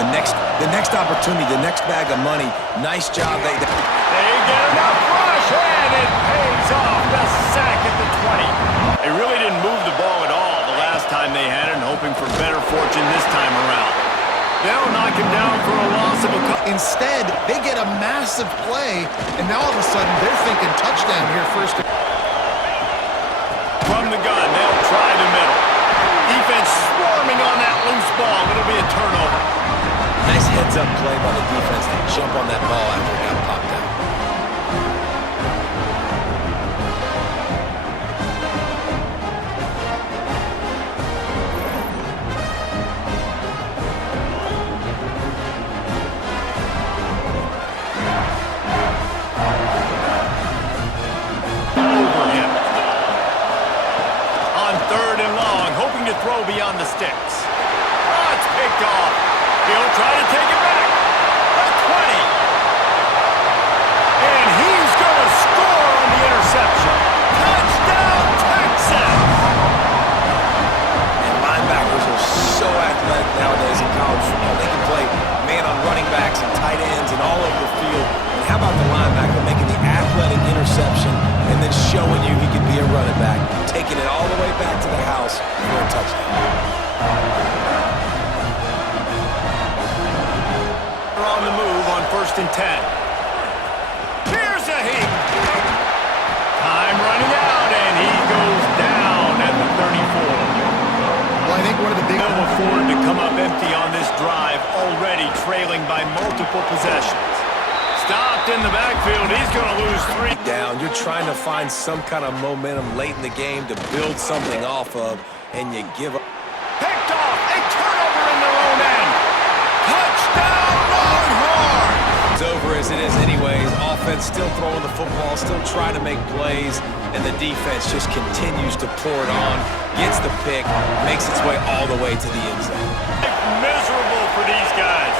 the next opportunity, the next bag of money. Nice job. They get enough rush, and it pays off. The sack at the 20. They really didn't move the ball at all the last time they had it, and hoping for better fortune this time around. They'll knock him down for a loss of a couple. Instead, they get a massive play, and now all of a sudden they're thinking touchdown here first. From the gun, they'll try the middle. Defense swarming on that loose ball. It'll be a turnover. Nice heads-up play by the defense to jump on that ball after it got popped out. Throw beyond the sticks. Oh, it's picked off. He'll try to take it back. A 20. And he's going to score on the interception. Touchdown, Texas! And linebackers are so athletic nowadays in college football. They can play man on running backs and tight ends and all over the field. And how about the linebacker making the athletic interception and then showing you he could be a running back, taking it all the way back to the house for a touchdown. They're on the move on 1st and 10. Here's a heat. Time running out, and he goes down at the 34. Well, I think one of the big... They'll afford to come up empty on this drive, already trailing by multiple possessions. Stopped in the backfield. He's going to lose 3. Down. You're trying to find some kind of momentum late in the game to build something off of, and you give up. Picked off. A turnover in their own end. Touchdown, Longhorns! It's over as it is anyways. Offense still throwing the football, still trying to make plays, and the defense just continues to pour it on, gets the pick, makes its way all the way to the end zone. Miserable for these guys.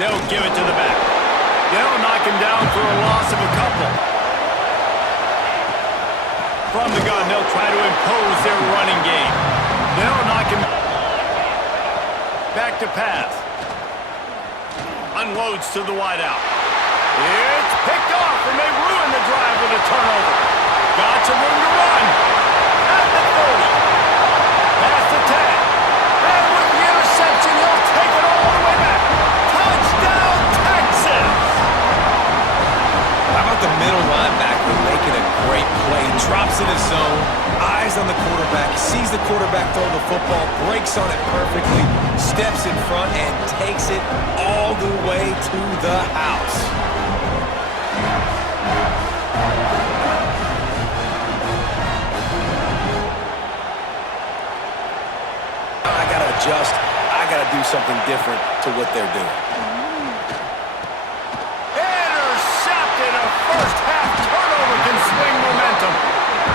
They'll give it to the back. They'll knock him down for a loss of a couple. From the gun, they'll try to impose their running game. They'll knock him back to pass. Unloads to the wideout. It's picked off, and they ruin the drive with a turnover. Got some room to run. At the 30. Past the 10. And with the interception, he'll take it all the way back. Touchdown, Texas! How about the middle linebacker making a great play? Drops in his zone, eyes on the quarterback, sees the quarterback throw the football, breaks on it perfectly, steps in front, and takes it all the way to the house. I got to adjust. I got to do something different to what they're doing. Intercepted. A first half turnover can swing momentum.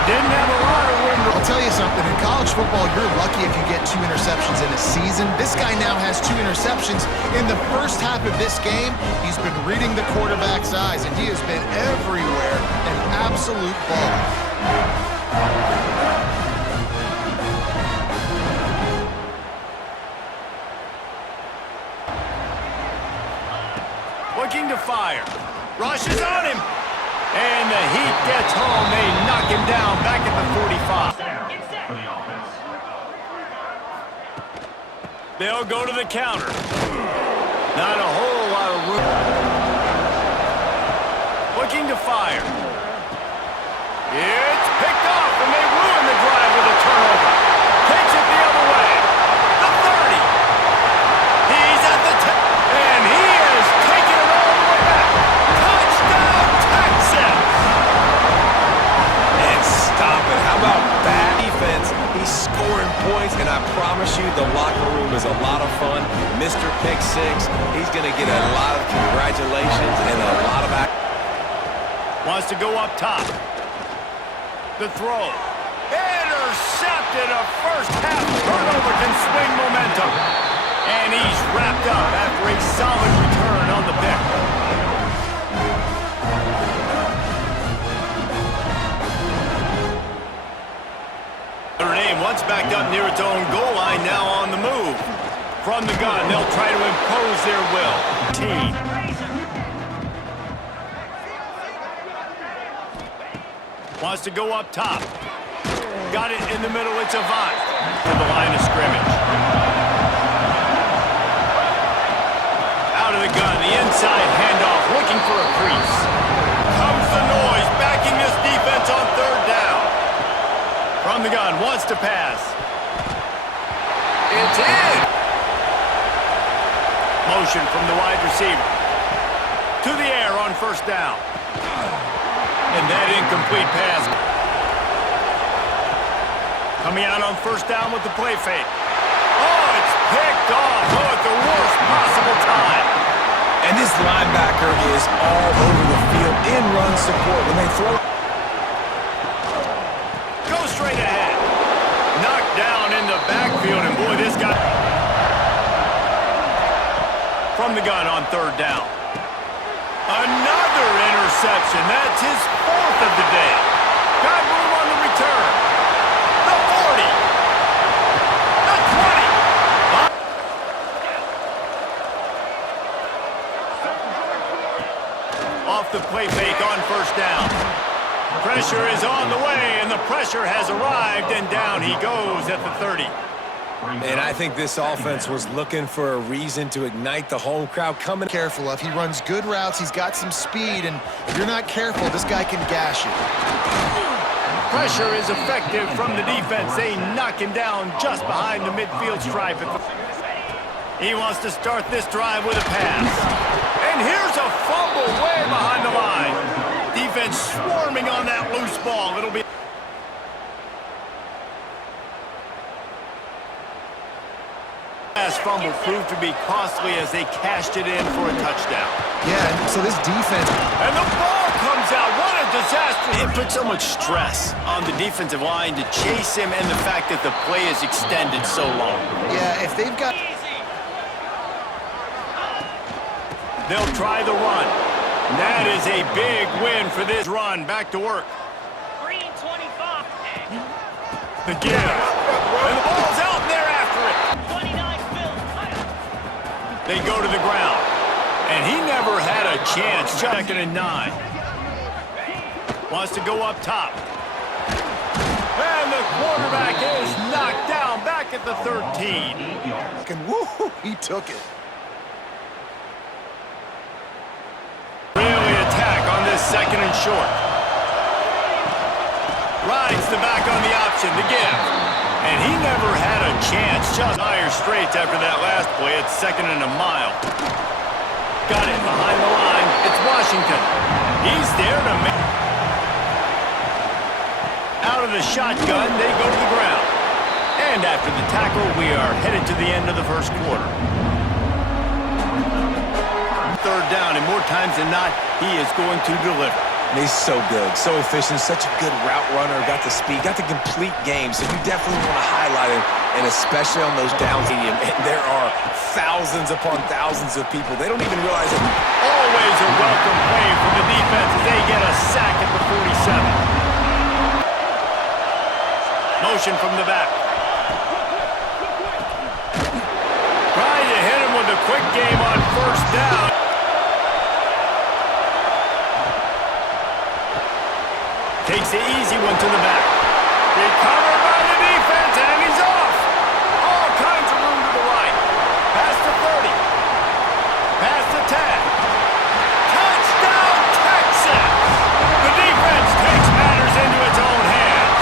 Didn't have a lot of room. I'll tell you something, in college football, you're lucky if you get 2 interceptions in a season. This guy now has 2 interceptions. In the first half of this game, he's been reading the quarterback's eyes, and he has been everywhere, an absolute baller. Looking to fire. Rushes on him. And the Heat gets home. They knock him down back at the 45. They'll go to the counter. Not a whole lot of room. Looking to fire. It's picked off, and they ruin the drive with a turnover. Takes it the other way. The 30. He's at the 10. And he is taking it all the way back. Touchdown, Texas! And stop it. How about that defense? He's scoring points, and I promise you the locker room is a lot of fun. Mr. Pick Six, he's going to get a lot of congratulations and a lot of Wants to go up top. The throw. Intercepted. A first half turnover can swing momentum. And he's wrapped up after a solid return on the pick. Notre Dame once backed up near its own goal line, now on the move. From the gun, they'll try to impose their will. Team. Wants to go up top. Got it in the middle, it's Avant. To the line of scrimmage. Out of the gun, the inside handoff, looking for a crease. Comes the noise, backing this defense on third down. From the gun, wants to pass. It's in! Motion from the wide receiver. To the air on first down. And that incomplete pass. Coming out on first down with the play fake. Oh, it's picked off. Oh, at the worst possible time. And this linebacker is all over the field in run support when they throw. Go straight ahead. Knocked down in the backfield, and boy, this guy. From the gun on third down. Another interception. That's his fourth of the day. Got room on the return. The 40. The 20. Off the play fake on first down. Pressure is on the way, and the pressure has arrived, and down he goes at the 30. And I think this offense was looking for a reason to ignite the home crowd coming. Careful of. He runs good routes. He's got some speed, and if you're not careful, this guy can gash you. Pressure is effective from the defense. They knock him down just behind the midfield stripe. He wants to start this drive with a pass. And here's a fumble way behind the line. Defense swarming on that loose ball. It'll be... Last fumble proved to be costly as they cashed it in for a touchdown. Yeah, so this defense... And the ball comes out. What a disaster. It put so much stress on the defensive line to chase him, and the fact that the play is extended so long. Yeah, if they've got... They'll try the run. That is a big win for this run. Back to work. Green 25. The give. And the ball's out, and they're after it. 29 Phil. They go to the ground. And he never had a chance. Second and 9. Wants to go up top. And the quarterback is knocked down back at the 13. And woo, he took it. Really attack on this second and short. Rides the back on the option to give. And he never had a chance. Just dire straits after that last play. It's second and a mile. Got it behind the line. It's Washington. He's there to make... Out of the shotgun, they go to the ground. And after the tackle, we are headed to the end of the first quarter. Third down, and more times than not, he is going to deliver. He's so good, so efficient, such a good route runner, got the speed, got the complete game, so you definitely want to highlight him, and especially on those downs. And there are thousands upon thousands of people. They don't even realize it. Always a welcome play for the defense as they get a sack at the 47. Motion from the back. Trying to hit him with a quick game on first down. Takes the easy one to the back. Recovered by the defense, and he's off. All kinds of room to the right. Past the 30. Past the 10. Touchdown, Texas! The defense takes matters into its own hands.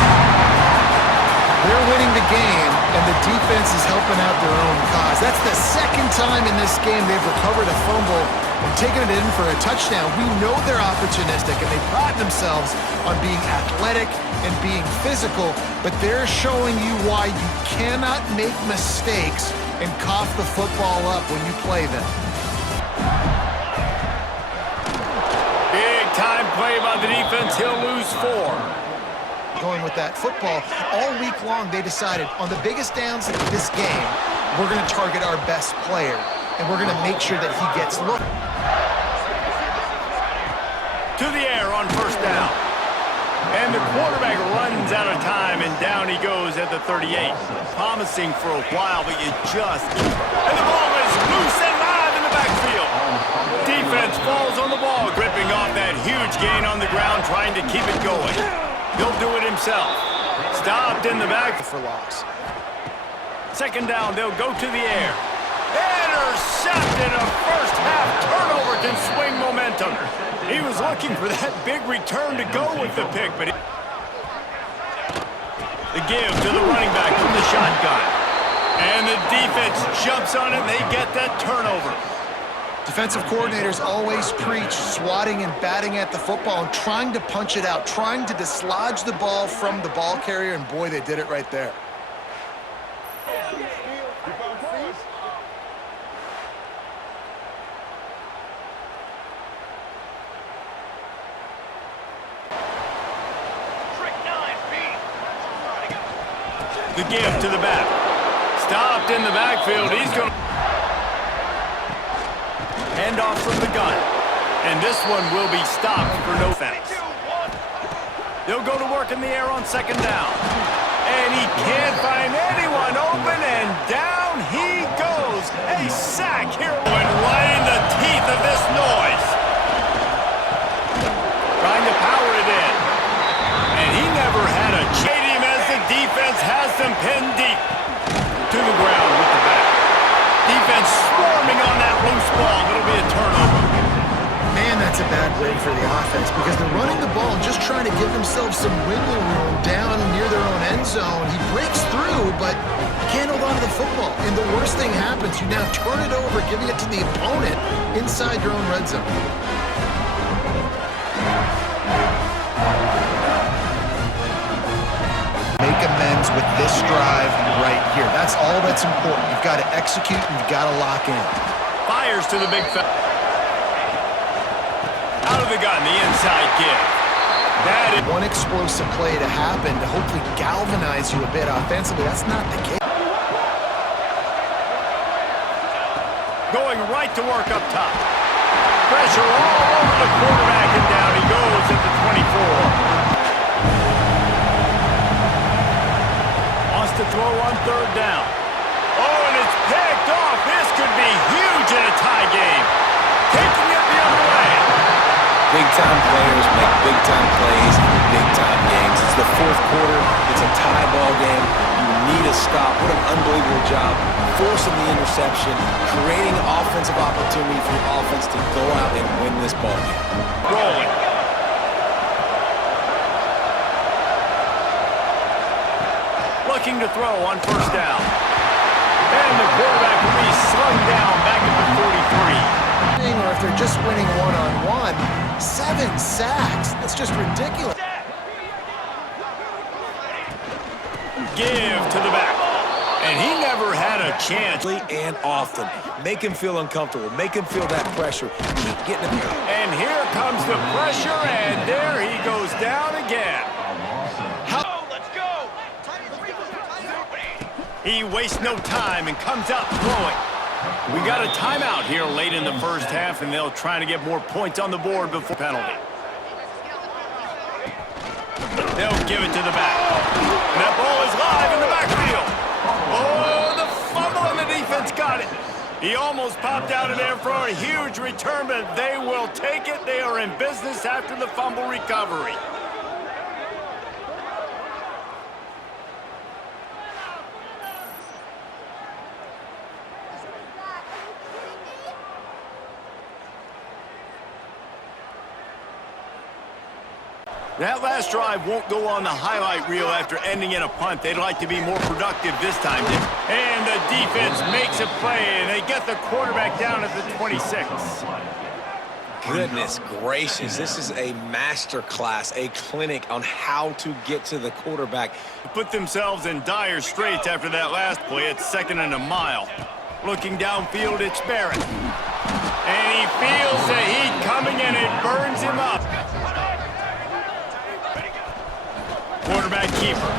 They're winning the game, and the defense is helping out their own cause. That's the second time in this game they've recovered a fumble and taken it in for a touchdown. We know they're opportunistic, and they pride themselves on being athletic and being physical, but they're showing you why you cannot make mistakes and cough the football up when you play them. Big time play by the defense. He'll lose 4. Going with that football, all week long they decided on the biggest downs of this game, we're going to target our best player, and we're going to make sure that he gets looked. To the air on first down. And the quarterback runs out of time, and down he goes at the 38. Promising for a while, but you just... And the ball is loose and live in the backfield. Defense falls on the ball, gripping off that huge gain on the ground, trying to keep it going. He'll do it himself. Stopped in the back For loss. Second down, they'll go to the air. Intercepted. A first half turnover can swing momentum. He was looking for that big return to go with the pick, but the give to the running back from the shotgun. And the defense jumps on it, and they get that turnover. Defensive coordinators always preach swatting and batting at the football and trying to punch it out, trying to dislodge the ball from the ball carrier, and boy, they did it right there. The give to the back. Stopped in the backfield. He's going to hand off from the gun. And this one will be stopped for no offense. They'll go to work in the air on second down. And he can't find anyone open, and down he goes. A sack here. And right in the teeth of this noise. Trying to power it in. And he never had a chance. Defense has them pinned deep to the ground with the back. Defense swarming on that loose ball. It'll be a turnover. Man, that's a bad break for the offense because they're running the ball and just trying to give themselves some wiggle room down near their own end zone. He breaks through, but he can't hold on to the football. And the worst thing happens. You now turn it over, giving it to the opponent inside your own red zone. Make amends with this drive right here. That's all that's important. You've got to execute and you've got to lock in. Fires to the big fella. Out of the gun, the inside give. That is one explosive play to happen to hopefully galvanize you a bit offensively. That's not the case. going right to work up top. Pressure all over the quarterback, and down he goes at the 24. Wants to throw on third down. Oh, and it's picked off. This could be huge in a tie game. Taking it the other way. Big-time players make big-time plays in big-time games. It's the fourth quarter. It's a tie ball game. You need a stop. What an unbelievable job. Forcing the interception, creating offensive opportunity for your offense to go out and win this ball game. Rolling. Looking to throw on first down. And the quarterback will be slung down back at the 43. Or if they're just winning one-on-one, 7 sacks. That's just ridiculous. Give to the back. And he never had a chance. And often. Make him feel uncomfortable. Make him feel that pressure. Keep getting him here. And here comes the pressure, and there he goes down again. Let's go! He wastes no time and comes out throwing. We got a timeout here late in the first half, and they'll try to get more points on the board before penalty. They'll give it to the back. And that ball is live in the backfield. Oh, the fumble, and the defense got it. He almost popped out of there for a huge return, but they will take it. They are in business after the fumble recovery. That last drive won't go on the highlight reel after ending in a punt. They'd like to be more productive this time. And the defense makes a play, and they get the quarterback down at the 26. Goodness gracious, this is a master class, a clinic on how to get to the quarterback. Put themselves in dire straits after that last play. It's 2nd and a mile. Looking downfield, it's Barrett. And he feels the heat coming, and it burns him up. Quarterback keeper.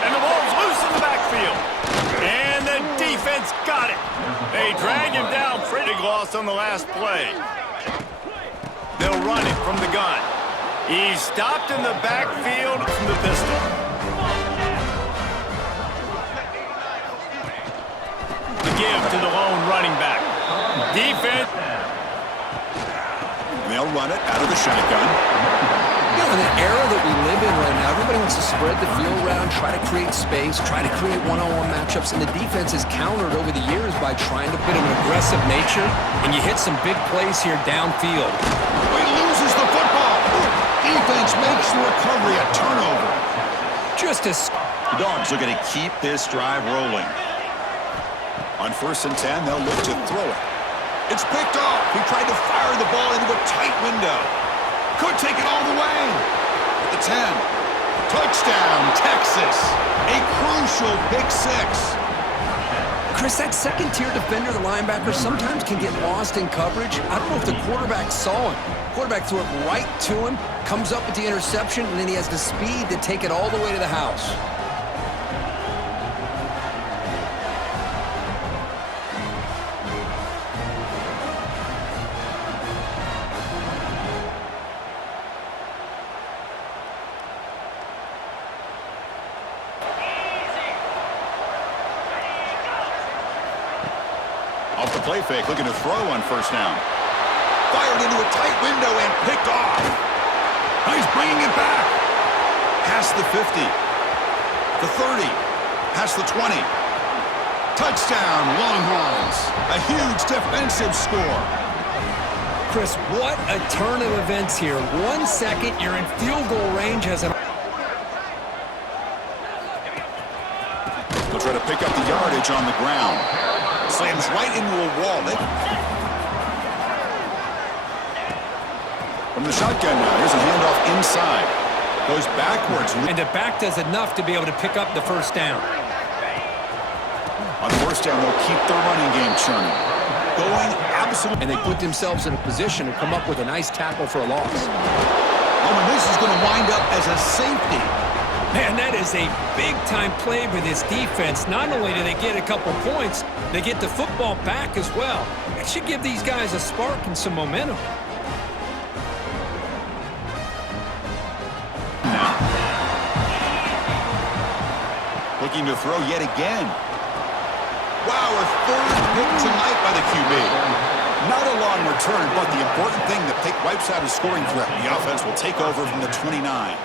And the ball's loose in the backfield. And the defense got it. They drag him down. Big loss on the last play. They'll run it from the gun. He's stopped in the backfield from the pistol. The give to the lone running back. Defense. And they'll run it out of the shotgun. You know, in the era that we live in right now, everybody wants to spread the field around, try to create space, try to create one-on-one matchups, and the defense has countered over the years by trying to put an aggressive nature, and you hit some big plays here downfield. He loses the football. Defense makes the recovery a turnover. Just as... The Dogs are going to keep this drive rolling. On 1st and 10, they'll look to throw it. It's picked off. He tried to fire the ball into a tight window. Could take it all the way. At the 10. Touchdown, Texas. A crucial pick six. Chris, that second-tier defender, the linebacker, sometimes can get lost in coverage. I don't know if the quarterback saw him. Quarterback threw it right to him, comes up with the interception, and then he has the speed to take it all the way to the house. Off the play fake, looking to throw on 1st down. Fired into a tight window and picked off. He's bringing it back. Past the 50. The 30. Past the 20. Touchdown, Longhorns. A huge defensive score. Chris, what a turn of events here. 1 second, you're in field goal range as an... They'll try to pick up the yardage on the ground. Slams right into a wall. From the shotgun now, here's a handoff inside. Goes backwards. And the back does enough to be able to pick up the 1st down. On 1st down, they'll keep their running game churning. Going absolutely. And they put themselves in a position to come up with a nice tackle for a loss. Oh, and this is going to wind up as a safety. Man, that is a big-time play for this defense. Not only do they get a couple points, they get the football back as well. It should give these guys a spark and some momentum. Looking to throw yet again. Wow, a 3rd pick tonight by the QB. Not a long return, but the important thing, the pick wipes out a scoring threat. The offense will take over from the 29.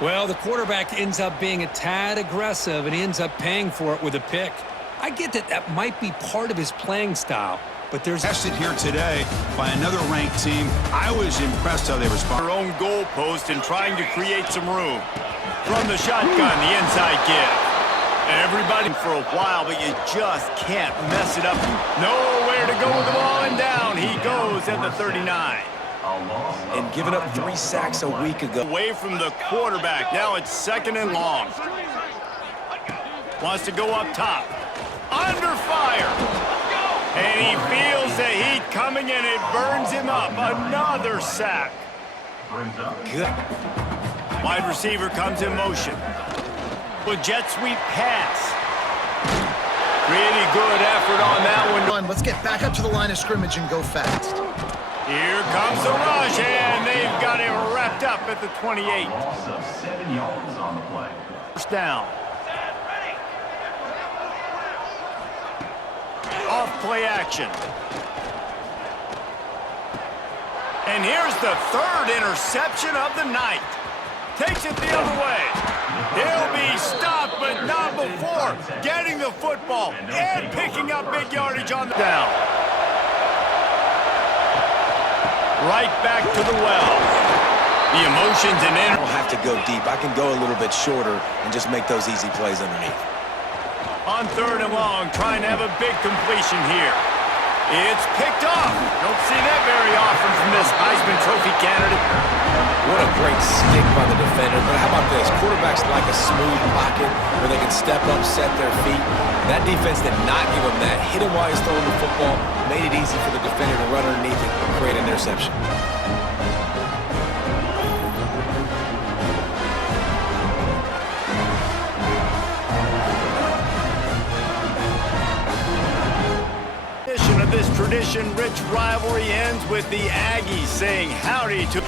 Well, the quarterback ends up being a tad aggressive, and he ends up paying for it with a pick. I get that that might be part of his playing style, but there's... Tested here today by another ranked team. I was impressed how they responded. Their own goalpost and trying to create some room. From the shotgun, the inside give. Everybody for a while, but you just can't mess it up. Nowhere to go with the ball, and down he goes at the 39. And giving up 3 sacks a week ago. Away from the quarterback. Now it's 2nd and long. Wants to go up top. Under fire. And he feels the heat coming, and it burns him up. Another sack. Good. Wide receiver comes in motion. With jet sweep pass. Pretty good effort on that one. Let's get back up to the line of scrimmage and go fast. Here comes the rush, and they've got it wrapped up at the 28. Loss of 7 yards on the play. 1st down. Off play action. And here's the 3rd interception of the night. Takes it the other way. He'll be stopped, but not before getting the football and picking up big yardage on the down. Right back to the well. The emotions and I don't have to go deep. I can go a little bit shorter and just make those easy plays underneath. On 3rd and long, trying to have a big completion here. It's picked off. Don't see that very often from this Heisman Trophy candidate. What a great stick by the defender. But how about this? Quarterbacks like a smooth pocket where they can step up, set their feet. That defense did not give him that. Hit him while he's throwing the football. Made it easy for the defender to run underneath it and create an interception. This tradition-rich rivalry ends with the Aggies saying howdy to